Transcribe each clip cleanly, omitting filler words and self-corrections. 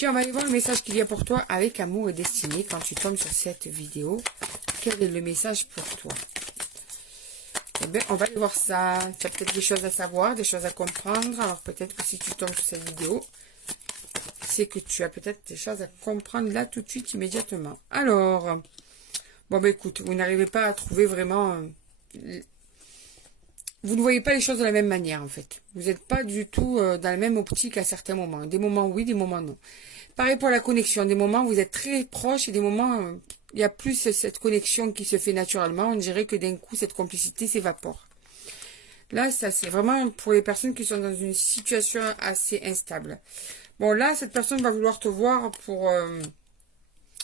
Tiens, on va aller voir le message qu'il y a pour toi avec amour et destinée quand tu tombes sur cette vidéo. Quel est le message pour toi? Eh bien, on va aller voir ça. Tu as peut-être des choses à savoir, des choses à comprendre. Alors, peut-être que si tu tombes sur cette vidéo, c'est que tu as peut-être des choses à comprendre là tout de suite, immédiatement. Alors, bon, ben écoute, vous n'arrivez pas à trouver vraiment... vous ne voyez pas les choses de la même manière, en fait. Vous n'êtes pas du tout dans la même optique à certains moments. Des moments oui, des moments non. Pareil pour la connexion. Des moments, vous êtes très proches et des moments, il y a plus cette connexion qui se fait naturellement. On dirait que d'un coup, cette complicité s'évapore. Là, ça, c'est vraiment pour les personnes qui sont dans une situation assez instable. Bon, là, cette personne va vouloir te voir pour...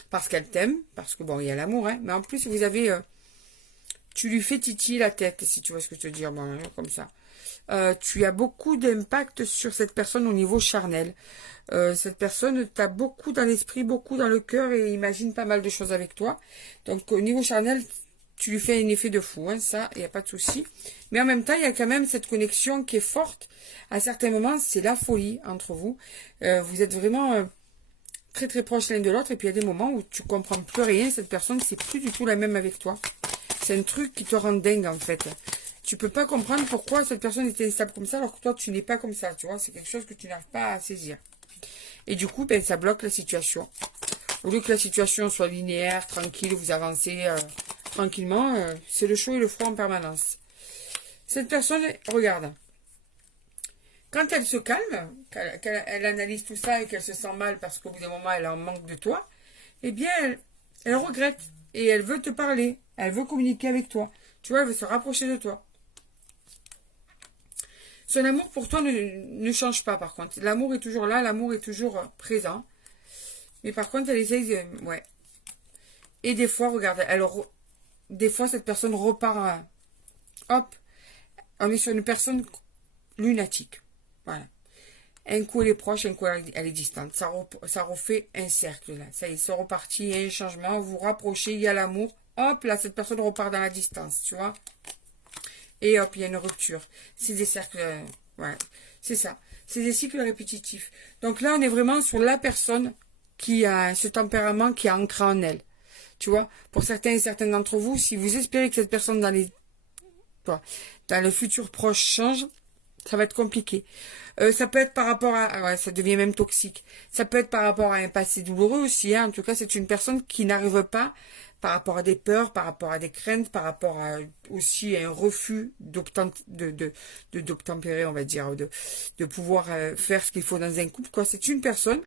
parce qu'elle t'aime. Parce que, bon, il y a l'amour, hein. Mais en plus, vous avez... tu lui fais titiller la tête, si tu vois ce que je veux dire, bon, comme ça. Tu as beaucoup d'impact sur cette personne au niveau charnel. Cette personne t'a beaucoup dans l'esprit, beaucoup dans le cœur et imagine pas mal de choses avec toi. Donc au niveau charnel, tu lui fais un effet de fou, hein, ça, il n'y a pas de souci. Mais en même temps, il y a quand même cette connexion qui est forte. À certains moments, c'est la folie entre vous. Vous êtes vraiment très très proches l'un de l'autre et puis il y a des moments où tu comprends plus rien. Cette personne, c'est plus du tout la même avec toi. C'est un truc qui te rend dingue en fait. Tu peux pas comprendre pourquoi cette personne était instable comme ça alors que toi tu n'es pas comme ça, tu vois. C'est quelque chose que tu n'arrives pas à saisir. Et du coup, ben, ça bloque la situation. Au lieu que la situation soit linéaire, tranquille, vous avancez tranquillement, c'est le chaud et le froid en permanence. Cette personne, regarde, quand elle se calme, qu'elle analyse tout ça et qu'elle se sent mal parce qu'au bout d'un moment elle en manque de toi, eh bien elle regrette et elle veut te parler, elle veut communiquer avec toi. Tu vois, elle veut se rapprocher de toi. Son amour pour toi ne change pas par contre. L'amour est toujours là, l'amour est toujours présent. Mais par contre, elle essaye de... Ouais. Et des fois, regarde, des fois, cette personne repart... hop, on est sur une personne lunatique. Voilà. Un coup, elle est proche, un coup, elle est distante. Ça refait un cercle, là. Ça y est, c'est reparti, il y a un changement, vous vous rapprochez, il y a l'amour. Hop, là, cette personne repart dans la distance, tu vois. Et hop, il y a une rupture. C'est des cercles... ouais, c'est ça. C'est des cycles répétitifs. Donc là, on est vraiment sur la personne qui a ce tempérament qui est ancré en elle. Tu vois, pour certains et certaines d'entre vous, si vous espérez que cette personne dans le futur proche change, ça va être compliqué. Ça peut être par rapport à... ouais, ça devient même toxique. Ça peut être par rapport à un passé douloureux aussi. Hein. En tout cas, c'est une personne qui n'arrive pas par rapport à des peurs, par rapport à des craintes, par rapport à aussi à un refus d'obtempérer, on va dire, de pouvoir faire ce qu'il faut dans un couple. Quoi. C'est une personne